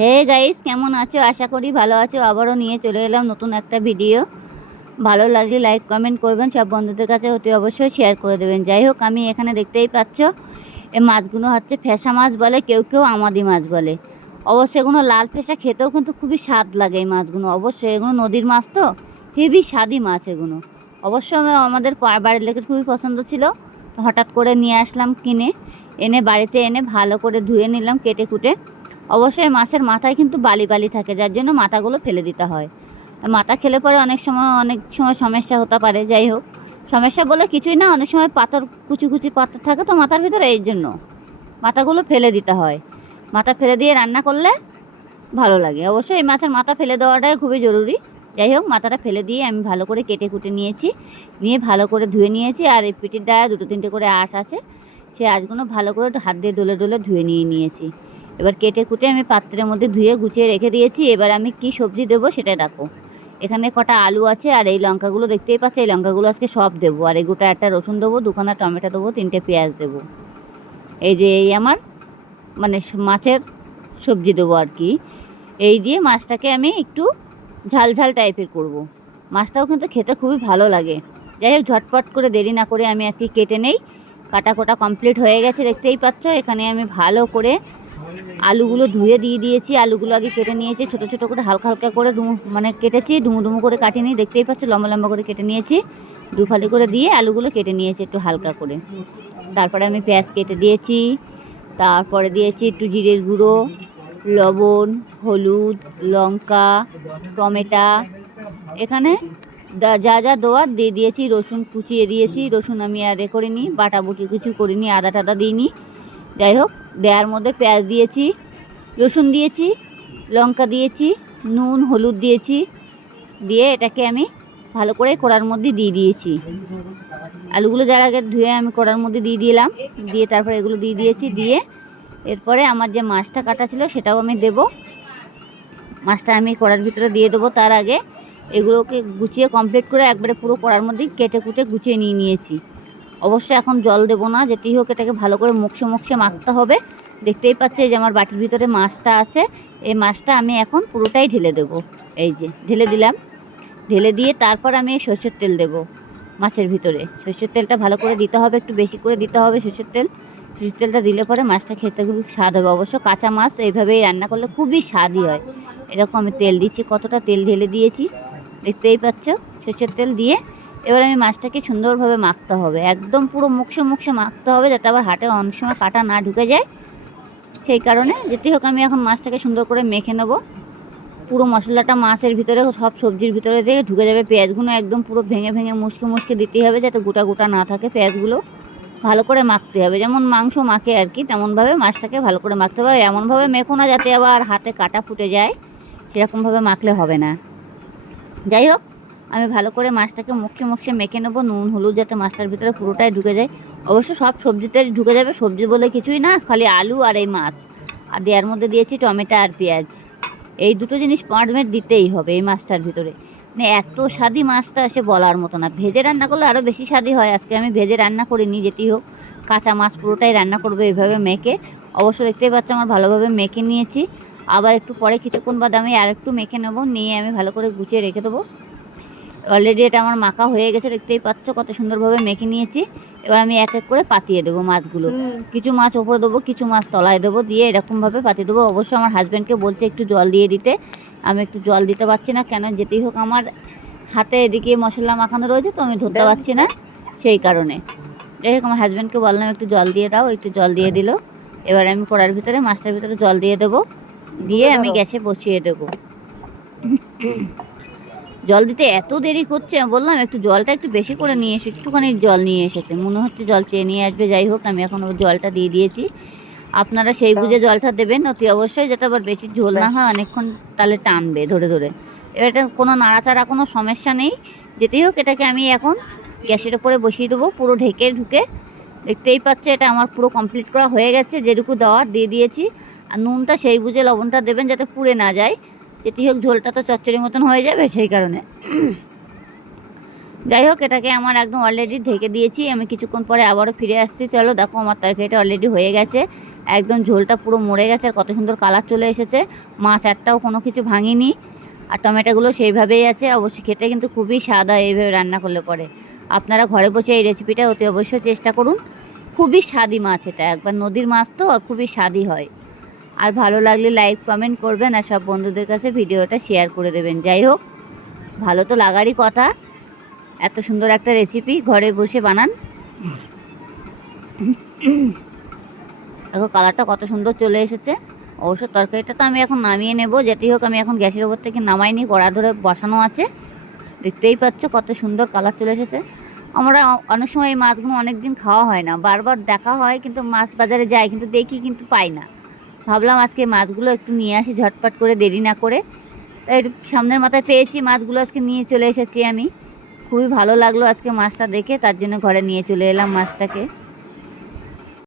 Hey guys কেমন আছো? আশা করি ভালো আছো। আবারও নিয়ে চলে এলাম নতুন একটা ভিডিও ভালো লাগলে লাইক কমেন্ট করবেন। সব বন্ধুদের কাছে অতি অবশ্যই শেয়ার করে দেবেন। যাই হোক, আমি এখানে দেখতেই পাচ্ছ এই মাছগুলো হচ্ছে ফেসা মাছ বলে, কেউ কেউ আমাদি মাছ বলে। অবশ্যই এগুলো লাল ফেসা খেতেও কিন্তু খুবই স্বাদ লাগে এই মাছগুলো। অবশ্যই এগুলো নদীর মাছ তো, হেভি স্বাদই মাছ এগুলো। অবশ্য আমাদের বাড়ির লোকের খুবই পছন্দ ছিল। হঠাৎ করে নিয়ে আসলাম কিনে। এনে বাড়িতে এনে ভালো করে ধুয়ে নিলাম কেটে কুটে। অবশ্যই মাছের মাথায় কিন্তু বালি বালি থাকে, যার জন্য মাথাগুলো ফেলে দিতে হয়। মাথা খেলে পরে অনেক সময় অনেক সময় সমস্যা হতে পারে, যাই হোক। সমস্যা বলে কিছুই না, অনেক সময় পাথর কুচি কুচি পাথর থাকে তো মাথার ভিতরে, এই জন্য। মাথাগুলো ফেলে দিতে হয়। মাথা ফেলে দিয়ে রান্না করলে ভালো লাগে। অবশ্যই এই মাছের মাথা ফেলে দেওয়াটাই খুবই জরুরি। যাই হোক, মাথাটা ফেলে দিয়ে আমি ভালো করে কেটে কুটে নিয়েছি। নিয়ে ভালো করে ধুয়ে নিয়েছি, আর এই পিঠির ডায়া দুটো তিনটে করে আঁশ আছে। সেই আঁশগুলো ভালো করে হাত দিয়ে ডলে ডলে ধুয়ে নিয়ে নিয়েছি। এবার কেটে কুটে আমি পাত্রের মধ্যে ধুয়ে গুছিয়ে রেখে দিয়েছি। এবার আমি কি সবজি দেবো সেটা দেখো। এখানে কটা আলু আছে আর এই লঙ্কাগুলো দেখতেই পাচ্ছি, এই লঙ্কাগুলো আজকে সব দেবো। আর এই গোটা একটা রসুন দেবো, দুখানা টমেটো দেবো, তিনটে পেঁয়াজ দেবো। এই যে এই আমার মানে মাছের সবজি দেবো আর কি। এই দিয়ে মাছটাকে আমি একটু ঝাল ঝাল টাইপের করব। মাছটাও কিন্তু খেতে খুবই ভালো লাগে। যাই হোক, ঝটপট করে দেরি না করে আমি আজকে কেটে নেই। কাটা কোটা কমপ্লিট হয়ে গেছে, দেখতেই পাচ্ছ। এখানে আমি ভালো করে আলুগুলো ধুয়ে দিয়ে দিয়েছি, আলুগুলো আগে কেটে নিয়েছি, ছোটো ছোটো করে হালকা হালকা করে ডুমু মানে কেটেছি, ডুমু ডুমু করে কাটিনি, দেখতেই পাচ্ছি, লম্বা লম্বা করে কেটে নিয়েছি দু ফালি করে দিয়ে আলুগুলো কেটে নিয়েছি একটু হালকা করে। তারপরে আমি পেঁয়াজ কেটে দিয়েছি, তারপরে দিয়েছি একটু জিরের গুঁড়ো, লবণ, হলুদ, লঙ্কা, টমেটা, এখানে যা যা দেওয়ার দিয়ে দিয়েছি, রসুন কুচিয়ে দিয়েছি, রসুন আমি আর এ করিনি, বাটা বুটি কিছু করিনি, আদা টাদা দিইনি যাই হোক দেওয়ার মধ্যে পেঁয়াজ দিয়েছি, রসুন দিয়েছি, লঙ্কা দিয়েছি, নুন, হলুদ দিয়েছি, দিয়ে এটাকে আমি ভালো করে কড়ার মধ্যে দিয়ে দিয়েছি। আলুগুলো যার আগে ধুয়ে আমি কড়ার মধ্যে দিয়ে দিলাম, দিয়ে তারপরে এগুলো দিয়ে দিয়েছি, দিয়ে এরপরে আমার যে মাছটা কাটা ছিল সেটাও আমি দেব। মাছটা আমি কড়ার ভিতরে দিয়ে দেবো, তার আগে এগুলোকে গুছিয়ে কমপ্লিট করে একবারে পুরো কড়ার মধ্যে কেটে কুটে গুছিয়ে নিয়ে নিয়েছি। অবশ্যই এখন জল দেবো না, যেতেই হোক, এটাকে ভালো করে মুখে মুখে মাখতে হবে। দেখতেই পাচ্ছি যে আমার বাটির ভিতরে মাছটা আছে। এই মাছটা আমি এখন পুরোটাই ঢেলে দেবো। এই যে, ঢেলে দিলাম। ঢেলে দিয়ে তারপর আমি সর্ষের তেল দেবো মাছের ভিতরে। সর্ষের তেলটা ভালো করে দিতে হবে, একটু বেশি করে দিতে হবে সর্ষের তেল। সর্ষের তেলটা দিলে পরে মাছটা খেতে খুবই স্বাদ হবে। অবশ্য কাঁচা মাছ এইভাবেই রান্না করলে খুবই স্বাদই হয়। এরকম আমি তেল দিচ্ছি, কতটা তেল ঢেলে দিয়েছি। দেখতেই পাচ্ছ, সর্ষের তেল দিয়ে এবার আমি মাছটাকে সুন্দরভাবে মাখতে হবে। একদম পুরো মুখে মুখে মাখতে হবে যাতে আবার হাটে অনেক সময় কাটা না ঢুকে যায়। সেই কারণে যেতেই হোক আমি এখন মাছটাকে সুন্দর করে মেখে নেব। পুরো মশলাটা মাছের ভিতরে সব সবজির ভিতরে দিয়ে ঢুকে যাবে। পেঁয়াজগুলো একদম পুরো ভেঙে ভেঙে মুচকে মুচকে দিতে হবে যাতে গোটা গোটা না থাকে পেঁয়াজগুলো। ভালো করে মাখতে হবে। যেমন মাংস মাখে আর কি, তেমনভাবে মাছটাকে ভালো করে মাখতে হবে। এমনভাবে মেখো না যাতে আবার হাতে কাটা ফুটে যায়। সেরকমভাবে মাখলে হবে না। যাই হোক আমি ভালো করে মাছটাকে মুখে মুখে মেখে নেব, নুন, হলুদ যাতে মাছটার ভিতরে পুরোটাই ঢুকে যায়। অবশ্য সব সবজিতে ঢুকে যাবে, সবজি বলে কিছুই না, খালি আলু আর এই মাছ। আর দেওয়ার মধ্যে দিয়েছি টমেটো আর পেঁয়াজ। এই দুটো জিনিস পাঁচমেট দিতেই হবে এই মাছটার ভিতরে। মানে এত স্বাদই মাছটা সে বলার মতো না। ভেজে রান্না করলে আরও বেশি স্বাদই হয়। আজকে আমি ভেজে রান্না করিনি, যেটি হোক। কাঁচা মাছ পুরোটাই রান্না করব এইভাবে মেখে। অবশ্য দেখতেই পাচ্ছ আমার ভালোভাবে মেখে নিয়েছি। আবার একটু পরে কিছুক্ষণ বাদে আমি আর একটু মেখে নেব। নিয়ে আমি ভালো করে গুছিয়ে রেখে দেবো। অলরেডি এটা আমার মাখা হয়ে গেছে দেখতেই পাচ্ছ কত সুন্দরভাবে মেখে নিয়েছি। এবার আমি এক এক করে পাতিয়ে দেবো মাছগুলো। কিছু মাছ ওপরে দেবো কিছু মাছ তলায় দেবো দিয়ে এরকমভাবে পাতিয়ে দেবো। অবশ্য আমার হাজব্যান্ডকে বলছে একটু জল দিয়ে দিতে। আমি একটু জল দিতে পারছি না কেন যেতেই হোক আমার হাতে এদিকে মশলা মাখানো রয়েছে তো আমি ধরতে পারছি না সেই কারণে। যাই হোক আমার হাজব্যান্ডকে বললাম একটু জল দিয়ে দাও একটু জল দিয়ে দিল। এবার আমি কড়ার ভিতরে মাছটার ভিতরে জল দিয়ে দেবো। দিয়ে আমি গ্যাসে বসিয়ে দেবো। জল দিতে এত দেরি করছে আমি বললাম একটু জলটা একটু বেশি করে নিয়ে এসো একটুখানি জল নিয়ে এসেছে। মনে হচ্ছে জল চেয়ে নিয়ে আসবে যাই হোক আমি এখন ওর জলটা দিয়ে দিয়েছি। আপনারা সেই বুঝে জলটা দেবেন অতি অবশ্যই যাতে আবার বেশি ঝোল না হয় অনেকক্ষণ তাহলে টানবে ধরে ধরে। এবার এটা কোনো নাড়াচাড়া কোনো সমস্যা নেই। যেতেই হোক এটাকে আমি এখন গ্যাসের ওপরে বসিয়ে দেবো পুরো ঢেকে ঢুকে। দেখতেই পাচ্ছে এটা আমার পুরো কমপ্লিট করা হয়ে গেছে যেটুকু দেওয়ার দিয়ে দিয়েছি। আর নুনটা সেই বুঝে লবণটা দেবেন যাতে পুড়ে না যায়। যেটি হোক ঝোলটা তো চচ্চড়ির মতন হয়ে যাবে সেই কারণে। যাই হোক, এটাকে আমার একদম অলরেডি ঢেকে দিয়েছি। আমি কিছুক্ষণ পরে আবারও ফিরে আসছি। চলো, দেখো আমার তরকারিটা অলরেডি হয়ে গেছে। একদম ঝোলটা পুরো মরে গেছে আর কত সুন্দর কালার চলে এসেছে। মাছ একটাও কোনো কিছু ভাঙিনি। আর টমেটোগুলো সেইভাবেই আছে। অবশ্যই খেতে কিন্তু খুবই স্বাদ হয় এইভাবে রান্না করলে পরে। আপনারা ঘরে বসে এই রেসিপিটা অতি অবশ্যই চেষ্টা করুন। খুবই স্বাদি মাছ এটা। একবার নদীর মাছ তো আর খুবই স্বাদি হয়। আর ভালো লাগলে লাইক কমেন্ট করবেন আর সব বন্ধুদের কাছে ভিডিওটা শেয়ার করে দেবেন। যাই হোক, ভালো তো লাগারই কথা। এত সুন্দর একটা রেসিপি ঘরে বসে বানান। দেখো কালারটা কত সুন্দর চলে এসেছে। অবশ্য তরকারিটা তো আমি এখন নামিয়ে নেব। যেটি হোক, আমি এখন গ্যাসের ওপর থেকে নামাইনি, কড়া ধরে বসানো আছে। দেখতেই পাচ্ছ কত সুন্দর কালার চলে এসেছে। আমরা অনেক সময় এই মাছগুলো অনেক দিন খাওয়া হয় না। বারবার দেখা হয়, কিন্তু মাছ বাজারে যায় কিন্তু দেখি, কিন্তু পাই না। ভাবলাম আজকে মাছগুলো একটু নিয়ে আসি, ঝটপট করে, দেরি না করে। তাই সামনের মাথায় পেয়েছি, মাছগুলো আজকে নিয়ে চলে এসেছি আমি। খুবই ভালো লাগল আজকে মাছটা দেখে, তার জন্য ঘরে নিয়ে চলে এলাম মাছটাকে।